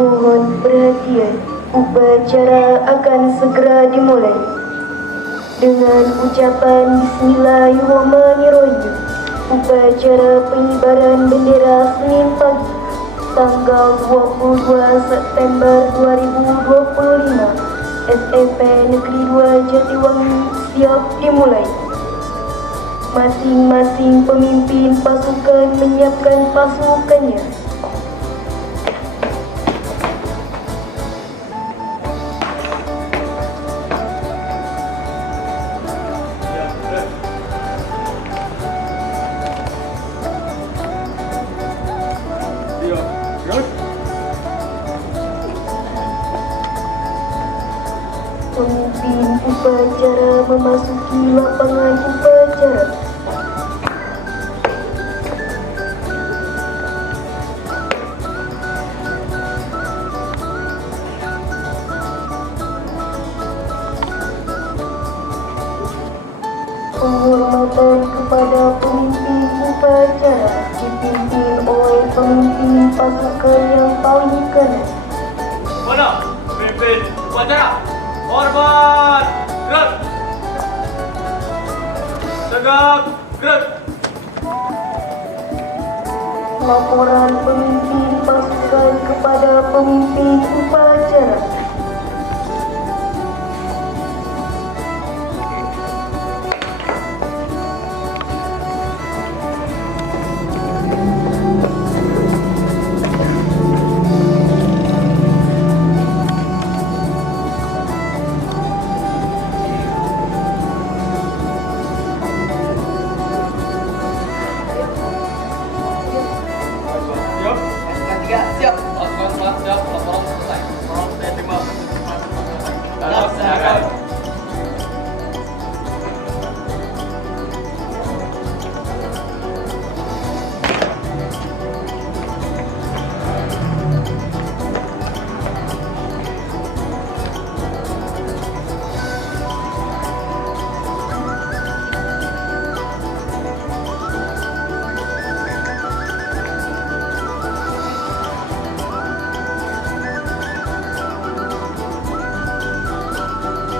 Mohon perhatian, upacara akan segera dimulai. Dengan ucapan Bismillahirrahmanirrahim, upacara pengibaran bendera Senin pagi, tanggal 22 September 2025, SMP Negeri 2 Jatiwangi siap dimulai. Masing-masing pemimpin pasukan menyiapkan pasukannya. Pemimpin upacara memasuki lapangan upacara. Penghormatan kepada pemimpin upacara dipimpin oleh pemimpin pasukan yang paling kanan. Mana pemimpin upacara? Hormat, gerak. Tegak, gerak. Laporan pemimpin pasukan kepada pemimpin upacara. Siap. Pasukan selat siap. Laporan selesai. Laporan saya terima. Silakan.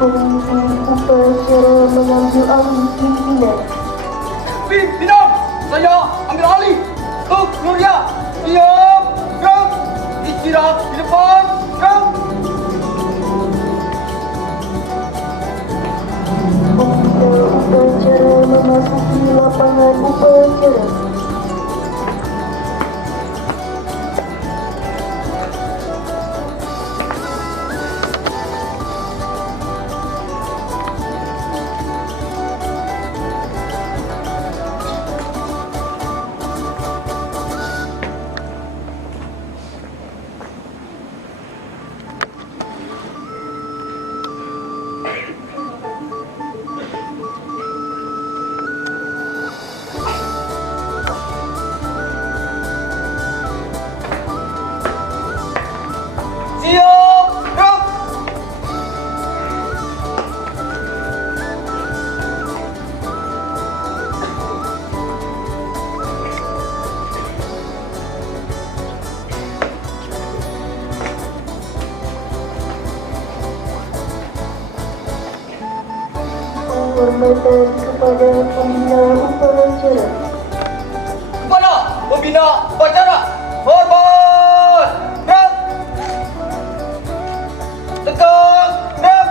Pemimpin upacara mengambil alih pimpinan. Pimpinan, saya ambil alih. Gloria, siap, gerak. Istirahat di depan, gerak. Pemimpin upacara memasuki lapangan upacara. Siap, gerak. Penghormatan kepada pembina upacara. Kepada pembina upacara, hormat, gerak. Tegak, gerak.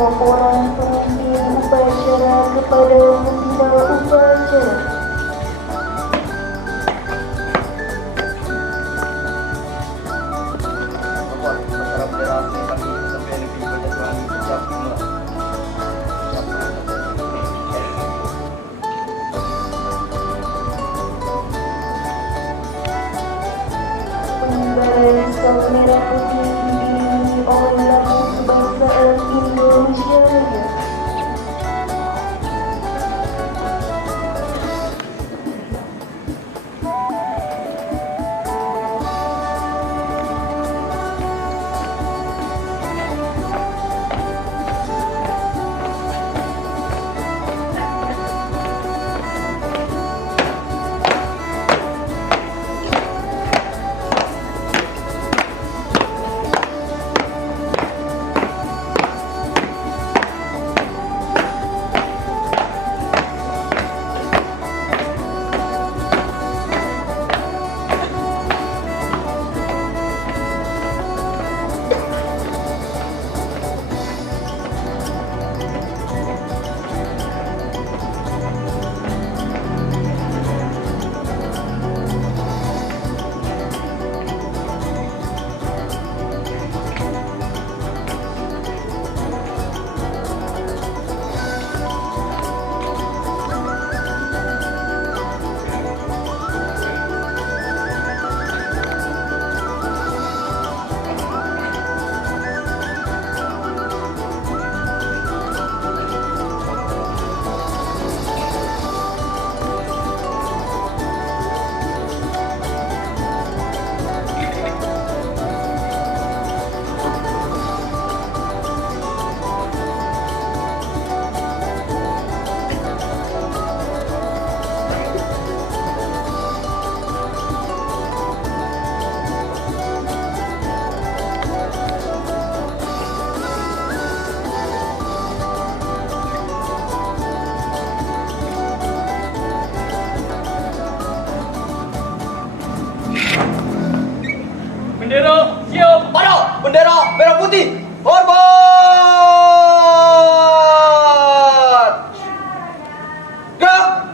Laporan pemimpin upacara kepada pembina upacara. Upacara bendera Senin pagi SMP Negeri 2 Jatiwangi siap dimulai. Pengibaran sang merah putih diiringi oleh lagu kebangsaan Indonesia Raya. merah putih, hormat! Gerak!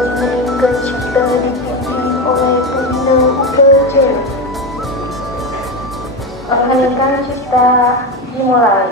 Menginginkan cipta dipimpin oleh Bunda Upacara. Menginginkan cipta dimulai.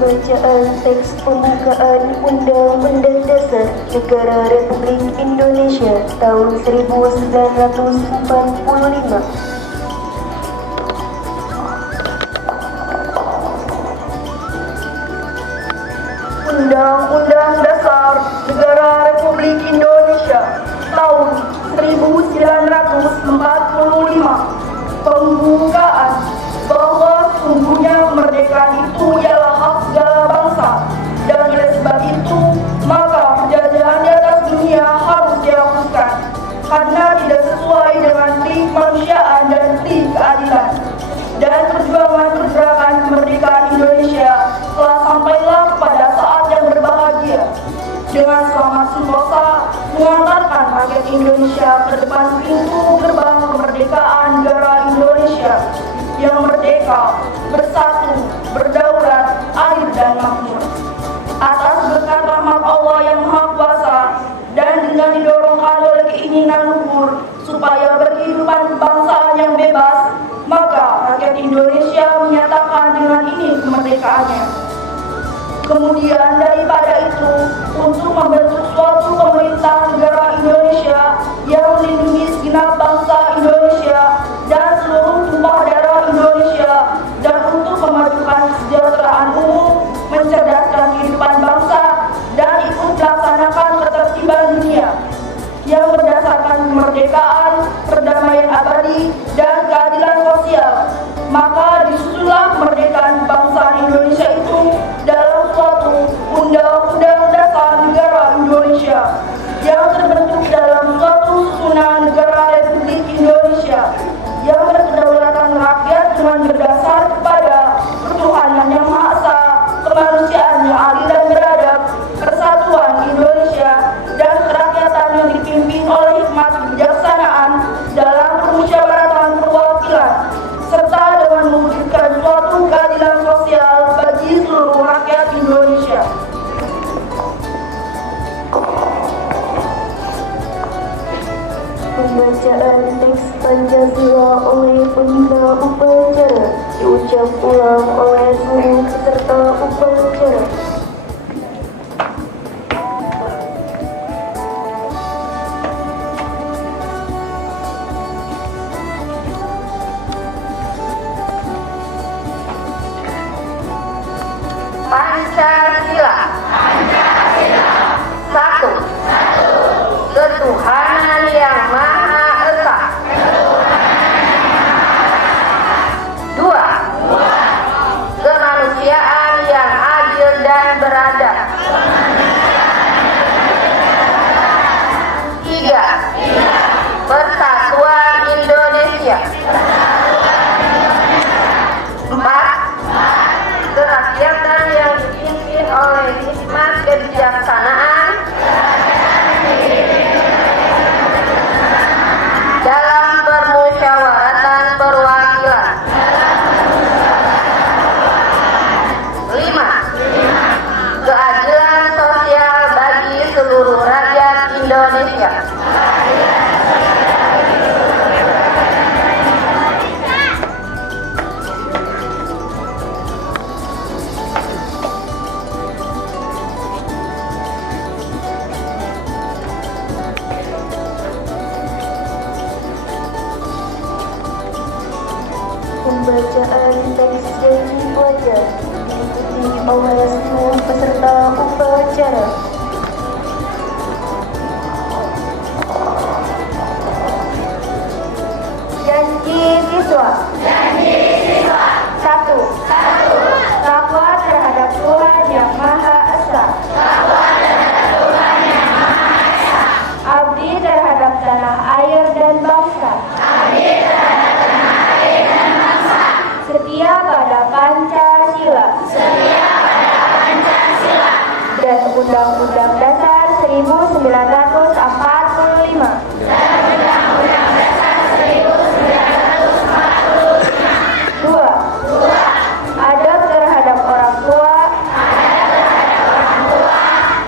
Pembacaan teks pembukaan Undang-Undang Dasar Negara Republik Indonesia tahun 1945. Undang-Undang Dasar Negara Republik Indonesia tahun 1945. Pembukaan bahwa sungguhnya kemerdekaan itu ialah hak segala bangsa, dan oleh sebab itu maka penjajahan di atas dunia harus dihapuskan karena tidak sesuai dengan prinsip kemanusiaan dan prinsip keadilan. Dan perjuangan pergerakan kemerdekaan Indonesia telah sampailah pada saat yang berbahagia dengan selamat sentosa mengantarkan rakyat Indonesia ke depan pintu gerbang kemerdekaan negara Indonesia yang merdeka, bersatu, berdaulat, adil dan makmur. Atas berkat rahmat Allah yang Maha Kuasa dan dengan didorongkan oleh keinginan luhur supaya berkehidupan kebangsaan yang bebas, maka rakyat Indonesia menyatakan dengan ini kemerdekaannya. Kemudian daripada itu, untuk membentuk suatu pemerintah negara Indonesia yang melindungi segenap bangsa Indonesia dan seluruh tumpah darah Indonesia, dan untuk memajukan kesejahteraan umum, mencerdaskan kehidupan bangsa, dan ikut melaksanakan ketertiban dunia yang berdasarkan kemerdekaan, perdamaian abadi, dan keadilan sosial. Maka disusunlah kemerdekaan bangsa Indonesia itu dalam suatu Undang-Undang Dasar Negara Indonesia yang terbentuk dalam suatu susunan negara Republik Indonesia yang berkedaulatan rakyat dengan berdasar kepada ketuhanan yang Maha Esa, kemanusiaan yang adil dan beradab, persatuan Indonesia, dan kerakyatan yang dipimpin oleh hikmat kebijaksanaan dalam permusyawaratan perwakilan, serta dengan mewujudkan suatu keadilan sosial bagi seluruh rakyat Indonesia. Pembacaan teks Pancasila oleh pembina upacara diucap ulang oleh seluruh peserta upacara. Pancasila. Satu. Ketuhanan yang Maha Esa. Dua. Kemanusiaan yang adil dan beradab. Tiga. Persatuan Indonesia. Empat. Kerakyatan yang dipimpin oleh hikmat kebijaksanaan dalam permusyawaratan perwakilan. 5. Keadilan sosial bagi seluruh rakyat Indonesia. Pembacaan teks yang dibaca diikuti oleh seluruh peserta upacara. Janji siswa. Satu. Takwa terhadap Tuhan yang Maha Esa. Abdi terhadap tanah air dan bangsa. Setia pada Pancasila. Dan Undang-Undang Dasar 1945. Dua. Adab terhadap orang tua.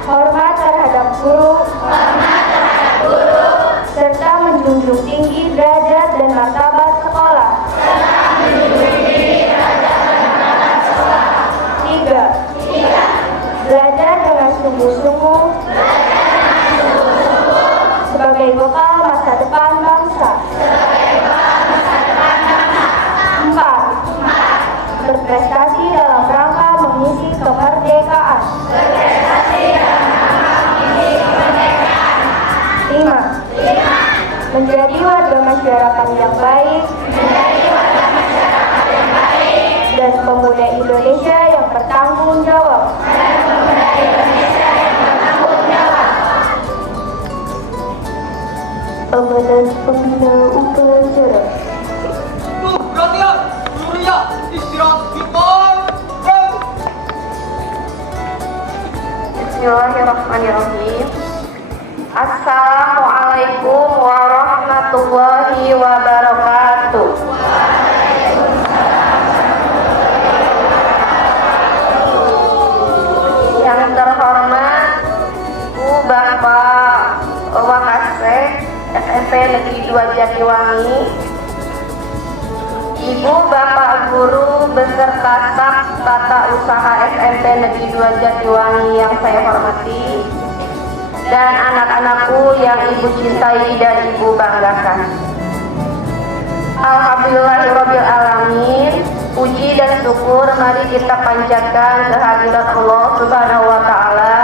Hormat terhadap guru. Serta menjunjung tinggi derajat dan martabat sekolah. Tiga. masyarakat yang baik dan pemuda Indonesia yang bertanggung jawab. Amanat pembina upacara. Perhatian, Surya, istirahat Jepang. Bismillahirrahmanirrahim. Assalamualaikum warahmatullahi wabarakatuh. Yang terhormat Bu Bapak Wakasek SMP Negeri 2 Jatiwangi, Ibu Bapak Guru beserta staf Tata Usaha SMP Negeri 2 Jatiwangi yang saya hormati, dan anak-anakku yang Ibu cintai dan Ibu banggakan. Alhamdulillahirabbil alamin. Puji dan syukur mari kita panjatkan kehadirat Allah Subhanahu wa taala,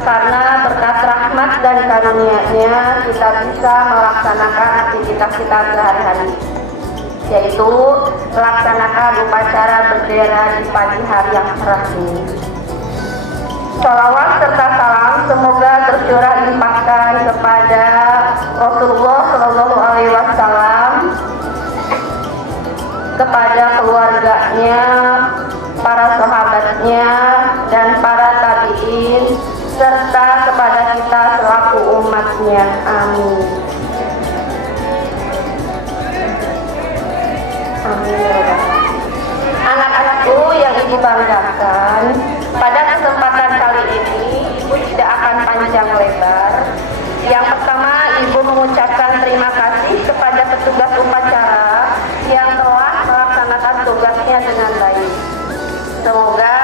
karena berkat rahmat dan karunia-Nya kita bisa melaksanakan aktivitas kita sehari-hari, yaitu melaksanakan upacara bendera di pagi hari yang cerah ini. Shalawat serta salam semoga tercurah limpahkan kepada Rasulullah Shallallahu Alaihi Wasallam, kepada keluarganya, para sahabatnya, dan para tabi'in, serta kepada kita selaku umatnya. Amin. Amin. Anak-anakku yang Ibu banggakan, pada kesempatan kali ini Ibu tidak akan panjang lebar. Yang pertama, Ibu mengucapkan terima kasih kepada petugas upacara yang telah melaksanakan tugasnya dengan baik. Semoga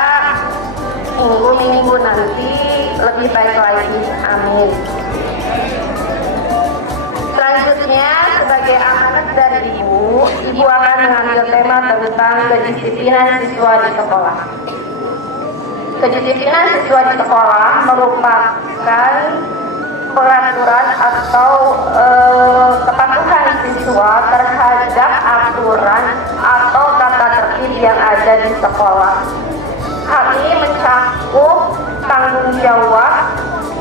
minggu-minggu nanti lebih baik lagi. Amin. Selanjutnya, sebagai amanat dari Ibu akan mengambil tema tentang kedisiplinan siswa di sekolah. Kedisiplinan siswa di sekolah merupakan peraturan atau kepatuhan siswa terhadap aturan atau tata tertib yang ada di sekolah. Hal ini mencakup tanggung jawab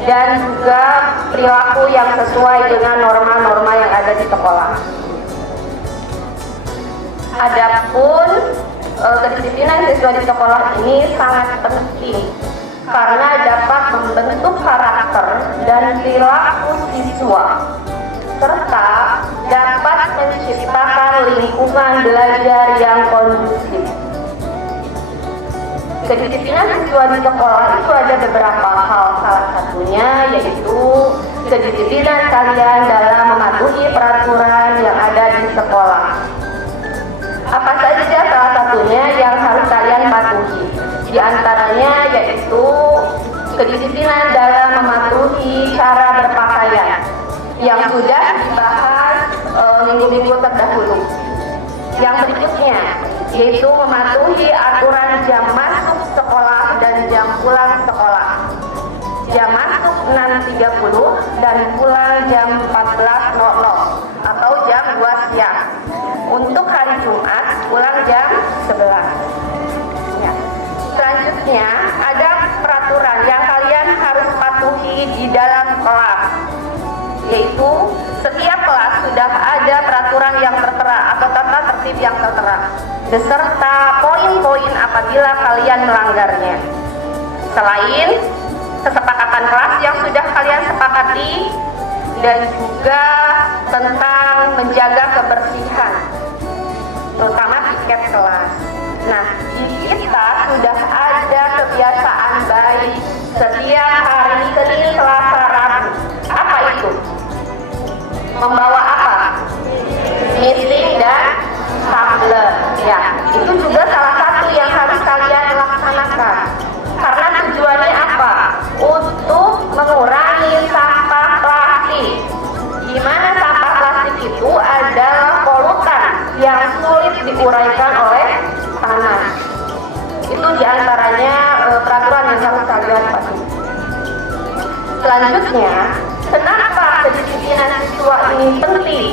dan juga perilaku yang sesuai dengan norma-norma yang ada di sekolah. Adapun kedisiplinan siswa di sekolah ini sangat penting karena dapat membentuk karakter dan perilaku siswa, serta dapat menciptakan lingkungan belajar yang kondusif. Kedisiplinan siswa di sekolah itu ada beberapa hal, salah satunya yaitu kedisiplinan kalian dalam mematuhi peraturan yang ada di sekolah. Apa saja salah satunya yang harus kalian patuhi? Di antaranya yaitu kedisiplinan dalam mematuhi cara berpakaian yang sudah dibahas minggu-minggu terdahulu. Yang berikutnya yaitu mematuhi aturan jam masuk sekolah dan jam pulang sekolah. Jam masuk 6.30 dan pulang jam 14.00 atau jam 2 siang. Untuk hari Jumat pulang jam 11. Ya. Selanjutnya ada peraturan yang kalian harus patuhi di dalam kelas, yaitu setiap kelas sudah ada peraturan yang tertera atau tata tertib yang tertera beserta poin-poin apabila kalian melanggarnya. Selain kesepakatan kelas yang sudah kalian sepakati dan juga tentang menjaga kebersihan, terutama tiket kelas. Nah, di kita sudah ada kebiasaan baik setiap hari Senin, Selasa, Rabu. Apa itu? Membawa apa? Meeting dan tumbler. Ya, itu juga salah satu yang harus kalian laksanakan. Karena tujuannya apa? Untuk mengurangi sampah plastik. Di mana sampah plastik itu adalah polutan yang sulit diuraikan oleh tanah. Itu diantaranya peraturan yang harus kalian patuhi. Selanjutnya, kenapa kedisiplinan siswa ini penting?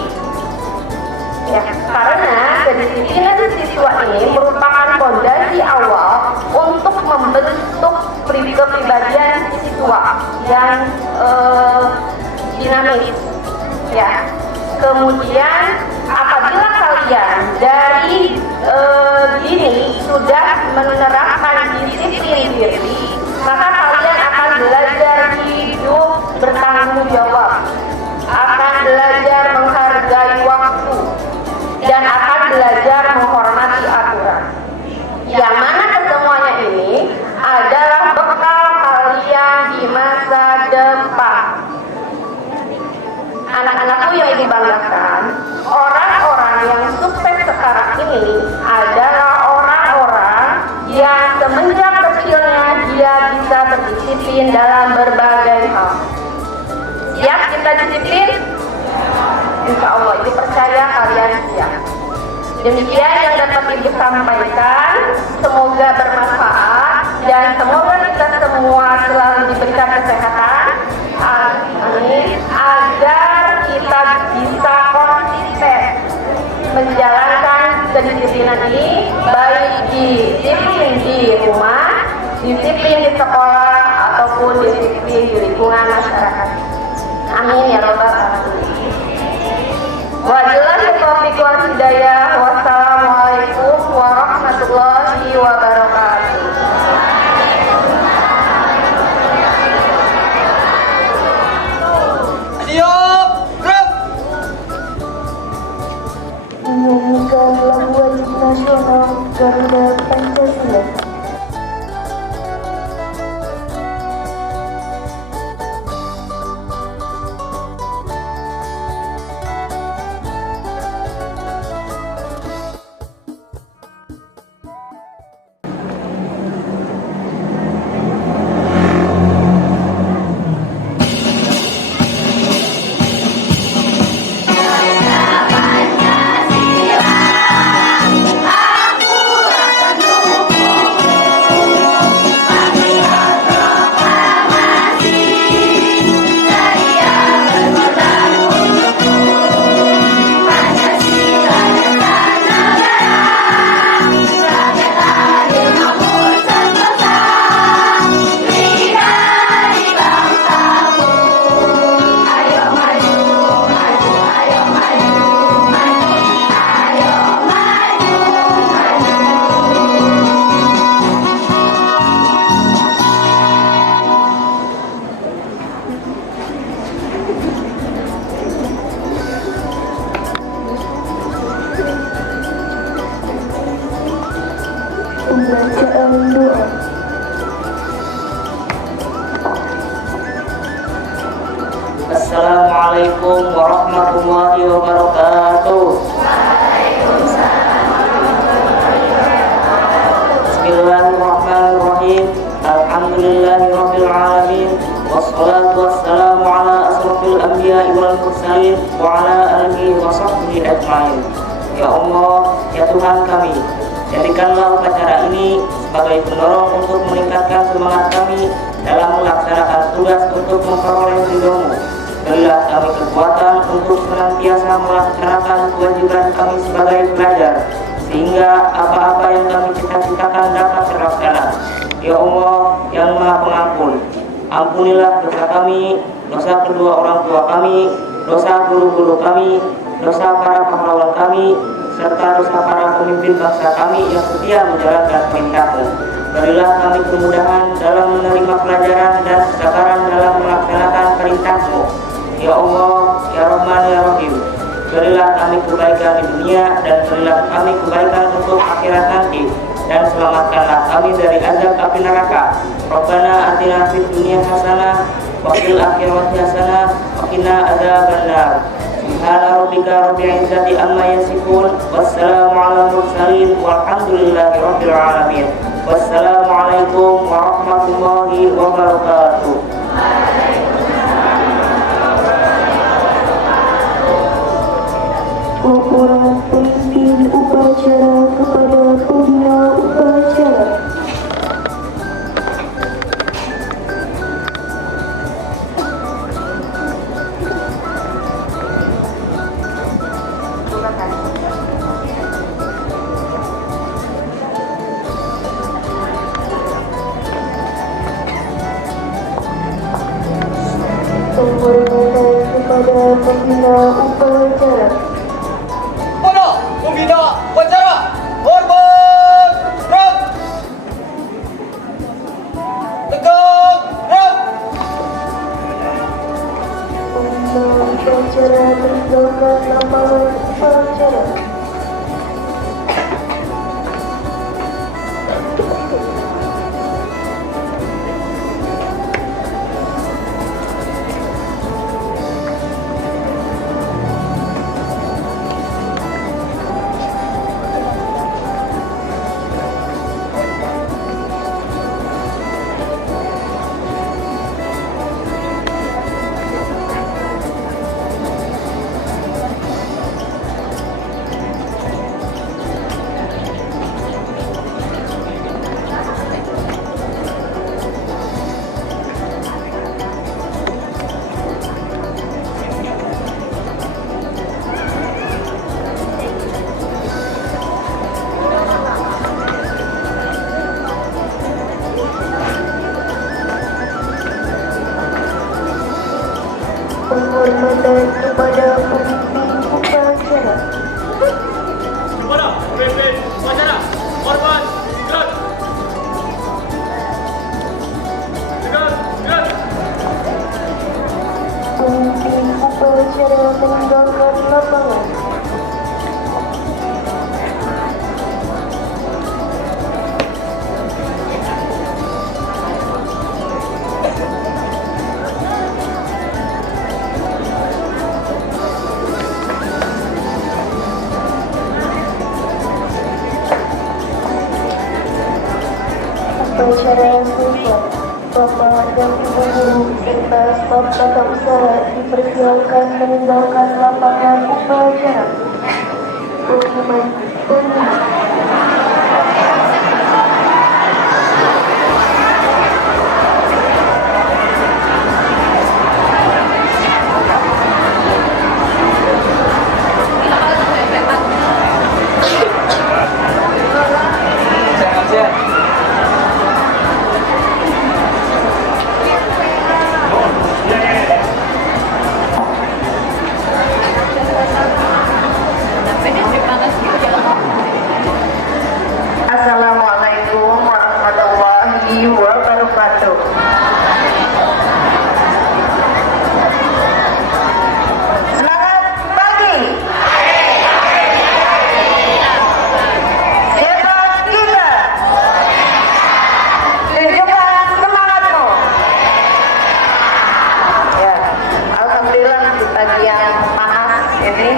kepribadian siswa yang dinamis, ya. Kemudian apabila kalian dari dini sudah menerapkan disiplin diri, maka kalian akan belajar hidup bertanggung jawab, akan belajar menghargai waktu, dan akan belajar menghormati aturan. Yang mana kesemuanya ini adalah bekal kalian di masa depan. Anak-anakku yang dibanggakan, orang-orang yang sukses sekarang ini adalah orang-orang yang semenjak kecilnya dia bisa berdisiplin dalam berbagai hal. Siap kita disiplin? Insya Allah, itu percaya kalian siap. Demikian yang dapat Ibu sampaikan, semoga bermanfaat dan semoga kita semua selalu diberikan kesehatan, amin, agar kita bisa konsisten menjalankan kedisiplinan ini, baik disiplin di rumah, disiplin di sekolah, ataupun disiplin di lingkungan masyarakat. Amin ya rabbal alamin. Wabillahi taufiq wal hidayah. Wassalamualaikum warahmatullahi wabarakatuh. Menyanyikan lagu wajib nasional Garuda Pancasila. Pembacaan doa. Assalamualaikum warahmatullahi wabarakatuh. Bismillahirrahmanirrahim. Alhamdulillahirabbil alamin. Wassalatu wassalamu ala asrofil anbiya'i wal mursalin wa ala alihi wa sahbihi ajma'in. Ya Allah, ya Tuhan kami, jadikanlah upacara ini sebagai pendorong untuk meningkatkan semangat kami dalam melaksanakan tugas untuk memperoleh ridho-Mu. Berilah kami kekuatan untuk senantiasa melaksanakan kewajiban kami sebagai pelajar, sehingga apa-apa yang kami cita-citakan dapat terlaksana. Ya Allah yang Maha Pengampun, ampunilah dosa kami, dosa kedua orang tua kami, dosa guru-guru kami, dosa para pahlawan kami, serta dosa para pemimpin bangsa kami yang setia menjalankan perintah-Mu. Berilah kami kemudahan dalam menerima pelajaran dan kesabaran dalam melaksanakan perintah-Mu. Ya Allah, ya Rahman, ya Rahim, berilah kami kebaikan di dunia dan berilah kami kebaikan untuk akhirat nanti, dan selamatkanlah kami dari azab api neraka. Rabbana atina fid dunya hasanah wa fil akhirati hasanah wa qina adzabannar. Subhana rabbika rabbil izzati amma yasifun. Wassalamu ala mursalin walhamdulillahi rabbil alamin. Wassalamualaikum warahmatullahi wabarakatuh. Laporan pemimpin upacara kepada pembina upacara. Pembina upacara. Pada pembina upacara, hormat rap, tegak rap. Pembina upacara meninggalkan lapangan upacara. Penghormatan kepada pemimpin upacara. Kepada pemimpin upacara, hormat tegak. Tegak, tegak. Pemimpin upacara meninggalkan lapangan. Upacara selesai. Bapak dan Ibu guru serta staf tata usaha dipersilakan meninggalkan lapangan upacara. Pengumuman penutup. Assalamualaikum warahmatullahi wabarakatuh. Selamat pagi. Siapa kita? Tunjukkan semangatmu. Ya, alhamdulillah di pagi yang panas ini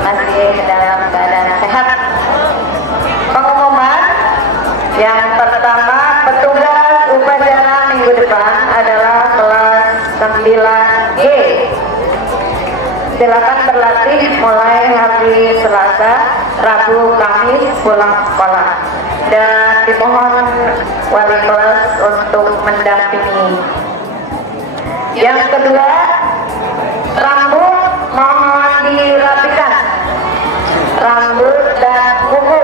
masih dalam keadaan sehat. Pengumuman yang pertama, petugas upacara minggu depan adalah kelas 9G. Silakan berlatih mulai hari Selasa, Rabu, Kamis pulang sekolah. Dan dimohon wali kelas untuk mendampingi. Yang kedua, rambut mohon dirapikan. Rambut dan kuku.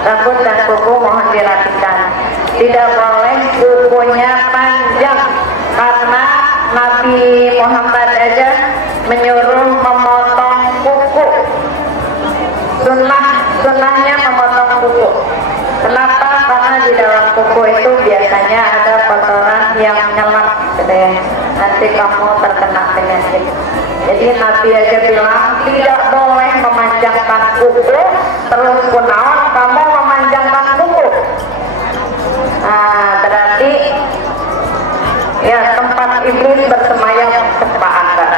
Rambut dan kuku mohon dirapikan. Tidak boleh kukunya panjang, karena Nabi Muhammad aja menyuruh memotong kuku. Sunnahnya memotong kuku. Kenapa? Karena di dalam kuku itu biasanya ada kotoran yang nyelap, gitu ya. Nanti kamu terkena penyakit. Jadi Nabi aja bilang tidak boleh memanjangkan kuku. Terus kunaon kamu memanjangkan kuku. Nah, berarti ya tempat iblis bersemayam cepat Anda.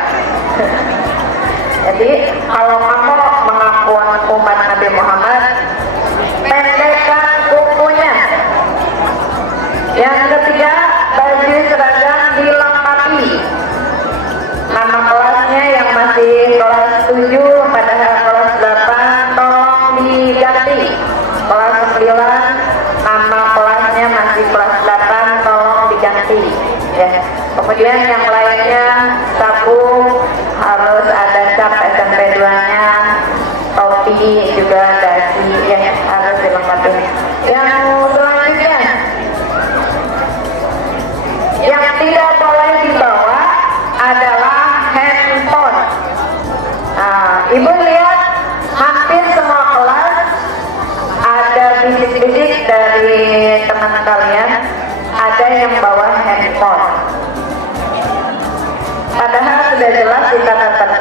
Jadi kalau kamu mengaku umat Nabi Muhammad, pendekkan kukunya. Yang ketiga, baju seragam dilengkapi. Nama kelasnya yang masih kelas 7 padahal kelas 8 tolong diganti. Kelas 9 nama kelasnya masih kelas 8 tolong diganti ya. Kemudian yang lainnya sapu harus ada cap SMP 2 nya, topi juga dasi ya, harus dilengkapi. Yang selanjutnya yang tidak boleh dibawa adalah handphone.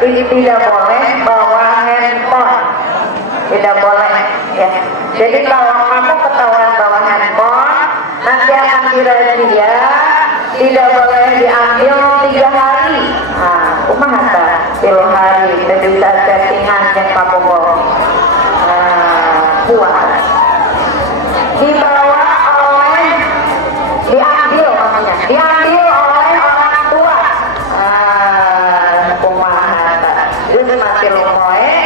tidak boleh bawa handphone, tidak boleh ya. Jadi kalau kamu ketahuan bawa handphone, nanti akan dirazia, tidak boleh diambil 3 hari. Nah, kumaha 3 hari, dan bisa settingan yang kamu bawa. Buat dibawa oleh, diambil namanya, diambil oleh orang tua. Kumaha itu mati lumoe,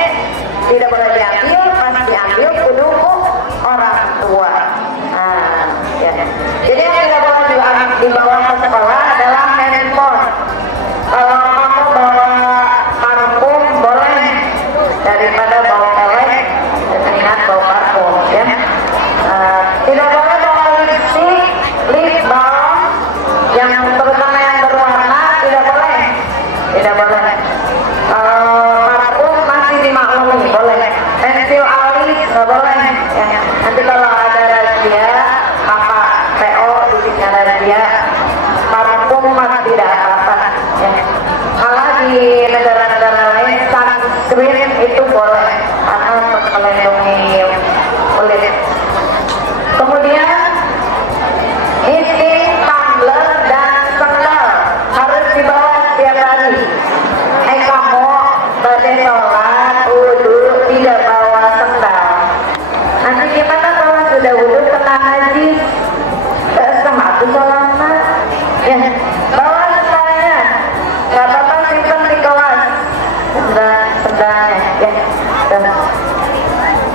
tidak boleh diambil, pas diambil kudu orang tua. Ya. Jadi yang tidak boleh dibawa ke sekolah adalah handphone. Kalau kamu bawa parfum boleh, daripada bawa elek, mendingan bawa parfum ya. Tidak boleh bawa lipstick, lip balm, yang terutama yang berwarna tidak boleh, tidak boleh. Parfum masih dimaklumi, boleh. Pensil alis nggak boleh ya. Nanti kalau ada razia, maka PO bikinnya razia, parfum masih tidak apa-apa ya. Malah di negara-negara lain sunscreen itu boleh karena untuk melindungi kulit. Kemudian meeting, tumbler, dan sendal harus dibawa setiap hari. Kamu pada sholat wudhu tidak bawa sendal, nanti gimana kalau sudah wudhu kena najis? Sama tuh sholatnya ya. Bawa sendalnya, nggak apa-apa, simpan di kelas sendalnya ya.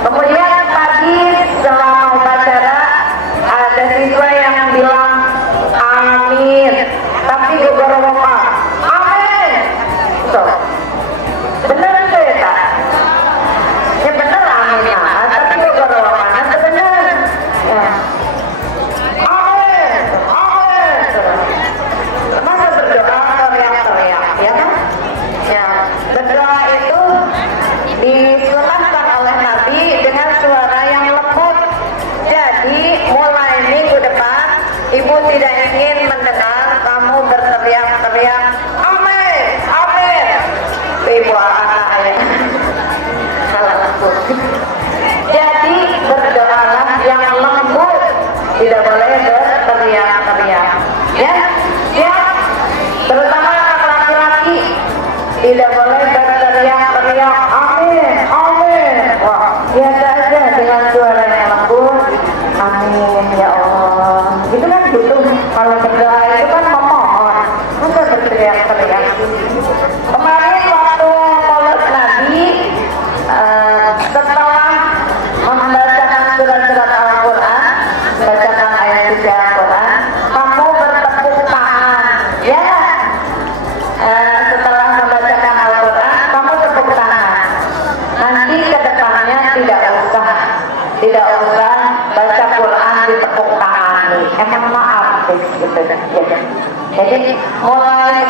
Kemudian tadi selama upacara ada siswa yang bilang amin, tapi juga ngomong amin. So, bener tuh ya tak? Ya bener amin lah, tapi juga ngomong itu bener. Ya. Amin, amin. Masa berdoa teriak-teriak, ya kan? Ya, berdoa itu disunahkan oleh Nabi dengan suara yang lembut. Jadi mulai minggu depan ibu tidak ingin mendengar kamu berteriak-teriak amin, amin. Ibu anak ya salah lembut. Jadi berdoalah yang lembut, tidak boleh berteriak-teriak ya. Ya, terutama anak laki-laki tidak boleh berteriak-teriak amin, amin. Wah, biasa aja dengan suara yang lembut, amin ya Allah. Itu kan butuh, kalau berdoa itu kan memohon, masa berteriak-teriak. Kemarin waktu Maulid Nabi, setelah membacakan surat-surat Al-Quran, membacakan ayat suci Al-Quran, kamu bertepuk tangan ya. Setelah membacakan Al-Quran, kamu tepuk tangan. Nanti ke depannya tidak usah baca Quran ditepuk tangan. Emang maaf gitu. Jadi mulai